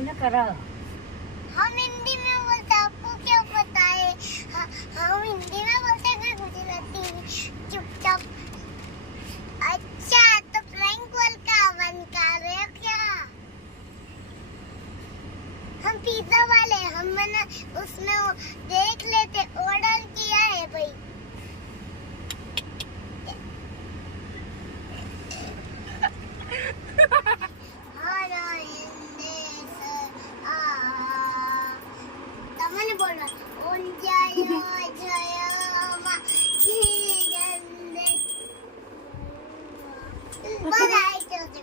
तूने करा। हम हिंदी में बोलते आपको क्या पता है? हम हिंदी में बोलते हैं गुजराती चुपचाप। अच्छा तो प्रैंक कॉल का बंद कर रहे हो क्या? हम पिज्जा वाले हम मैंने उसमें देख लेते ऑर्डर किया है भाई। बोला ओन जायो जायो मा जीरंदे बधाई तो दे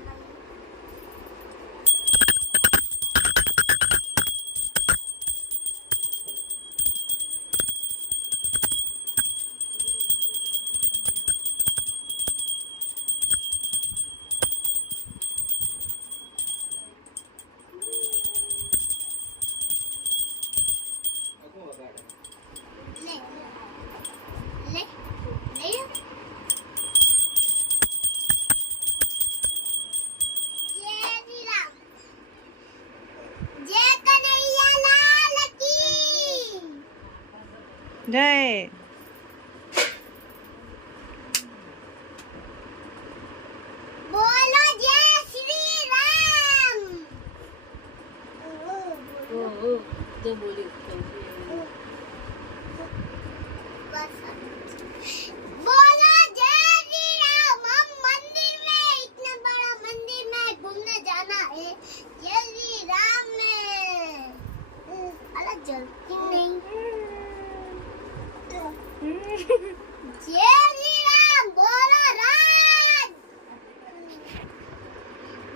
जय बोलो जय श्री राम। तो बोली बोलो जय श्री राम। हम मंदिर में इतना बड़ा मंदिर में घूमने जाना है। जय श्री राम में अलग जलती नहीं। जय श्री राम बोलो राज।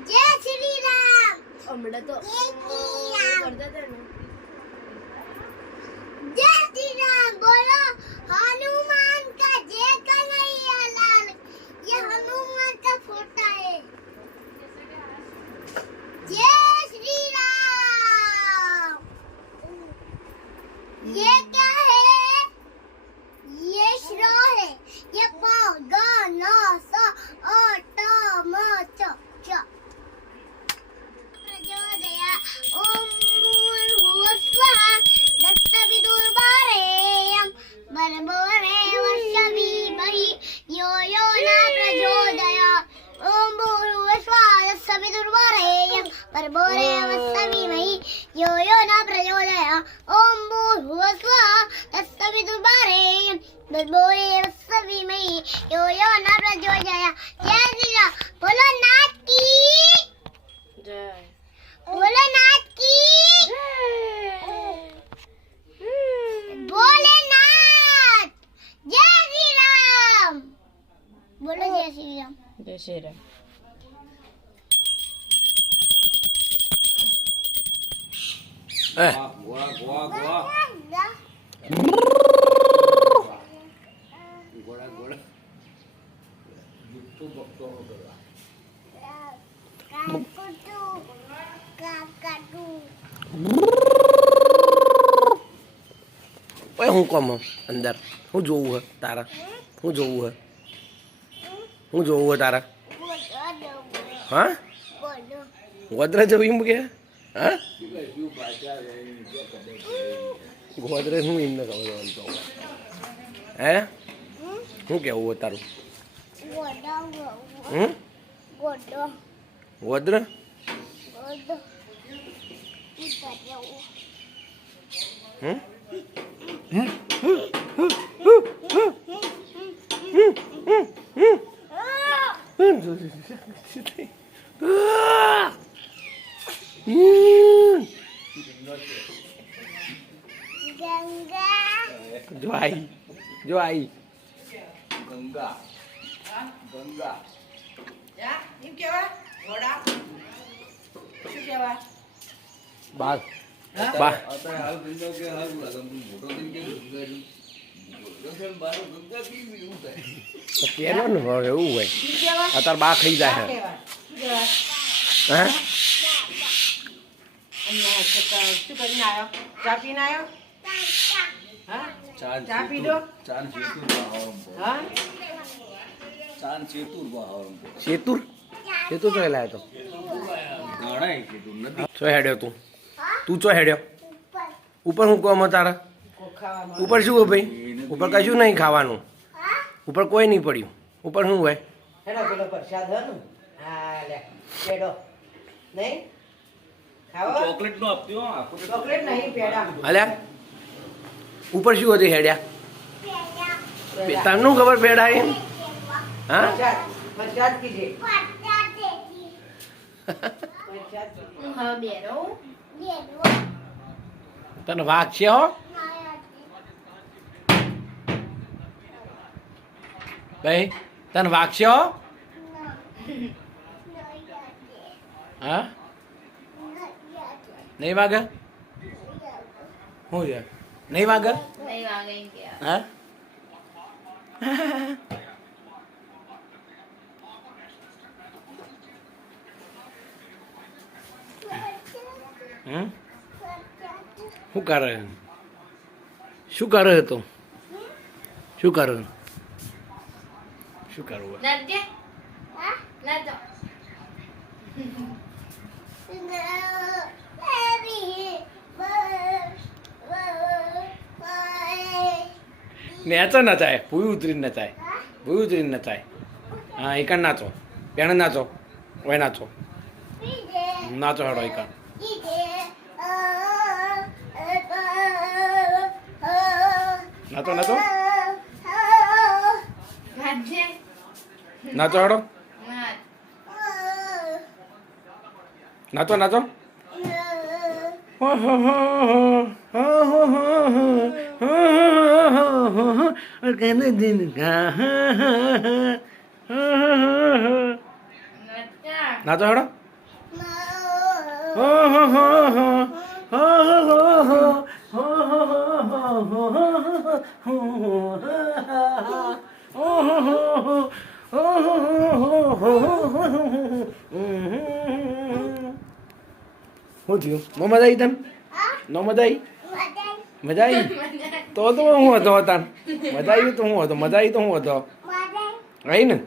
जय श्री राम। हमने तो जय श्री राम। करते थे ना। जय श्री राम बोलो हनुमान का जय कन्हैया लाल। ये हनुमान का फोटो है। जय श्री राम। ये क्या है? ये श्रो है। ये पाव गा ना सा अ ट म च च प्रचोदया ओम भूर्भुवः स्वः तत्सवितुर्वरेण्यं भर्गो देवस्य धीमहि यो यो न प्रचोदयात्। ओम भूर्भुवः स्वः तत्सवितुर्वरेण्यं भर्गो देवस्य धीमहि यो यो न प्रचोदयात्। ओम भूर्भुवः स्वः तत्सवितुर्वरेण्यं भर्गो देवस्य धीमहि यो यो न प्रचोदयात्। जय श्री राम बोलो नाथ की जय बोलो नाथ की भोलेनाथ। जय श्री राम बोलो जय श्री राम। जय श्री राम ઓય હું કોમ અંદર હું જોવું હે તારા હું જોવું હે તારા હા ગોદરેજ જવું એમ કે હા ગોદરેજ હું એમને ખબર તો હે શું કેવું હોય તારું ગોદર જો આઈ ગંગા ગંગા એમ કેવા ઘોડા શું કેવા બાર બાર અત્યારે હાલ ગંગા કે હાલ લાગે મોટો દિન કે ગંગા ગંગા બારો ગંગા કી એવું થાય કેનો ને હવે એવું હોય શું કેવા અત્યારે બા ખાઈ જાય હે કેવા શું કેવા હે અને શું કરીને આવ્યો ચા પીને આવ્યો હા ચા પી લો ચાન ચેતુર બહાવરમ હા ચાન ચેતુર બહાવરમ સેતુર સેતુર તો લાયો તો ગાણા કીધું નથી છો હેડ્યો તું તું ચો હેડ્યો ઉપર શું કહો તારા કોક ખાવામાં ઉપર શું હોય ભાઈ ઉપર કશું નહીં ખાવાનું ઉપર કોઈ નહીં પડ્યું ઉપર શું હોય હેલો પેલો પ્રસાદ હે ને હા લે પેડો નહીં ખાવો ચોકલેટ નો આપ્યો આખો ચોકલેટ નહીં પેડા અલ્યા ઉપર શું હતું હેડ્યા તમને શું ખબર પેડા એમ હા પ્રસાદ પ્રસાદ કીજે હું હવે બેરો તને વાઘ છે હો ભાઈ તને વાઘ છે હો હા નહીં વાગે શું છે નહીં વાગે નહીં વાગે એમ કે હા હમ શું કરે શું કરે તું શું કરે શું કરવું નાજે નાજો નેચો નચાય ભૂઈ ઉતરીને નચાય ભૂઈ ઉતરીને નચાય હા એકણ નાચો પેણ નાચો ઓય નાચો નાચો હડો એકણ નાચો નાચો નાજે નાચો હડો નાજ નાચો નાચો નાચો હડો શું થયું નો મજા આવી તને નો મજા આવી મજા આવી તો હું હતો તાન મજા આવી તો હું હતો મજા આવી તો હું હતો આવી ને